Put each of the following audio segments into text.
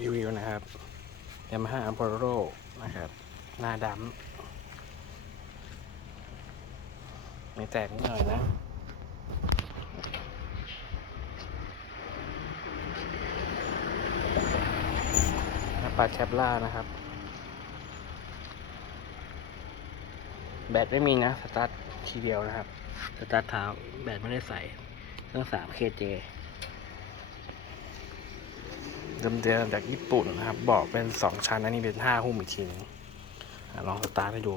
รีวิวนะครับยามาฮ่าอัมโพโรนะครับ หน้าดำไม่แตกนิดหน่อยนะหน้าปัดแคปล่านะครับ แบตไม่มีนะ สตาร์ททีเดียวนะครับ สตาร์ทเท้าแบตไม่ได้ใส่เครื่องสามเคเจ เดิมๆจากญี่ปุ่นนะครับ บอกเป็นสองชั้นอันนี้เป็นห้าหุ้มอีกทีหนึงอะลองสตาร์ทให้ดู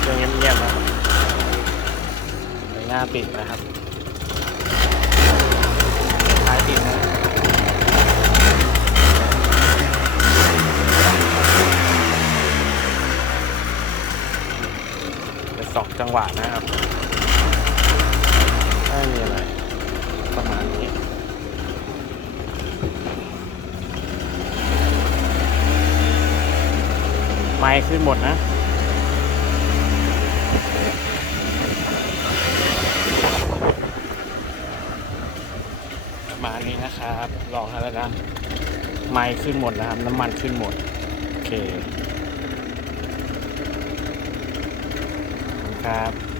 เครื่องเงียบๆนะครับใน้าปิดนะครับท้ายปิดนะเป็นสองจังหวะนะครับไม่มีอะไรประมาณนี้ไมค์ขึ้นหมดนะ ประมาณ นี้นะครับลองแล้วนะไม้ขึ้นหมดนะครับ น้ำมันขึ้นหมด โอเคขอบคุณครับ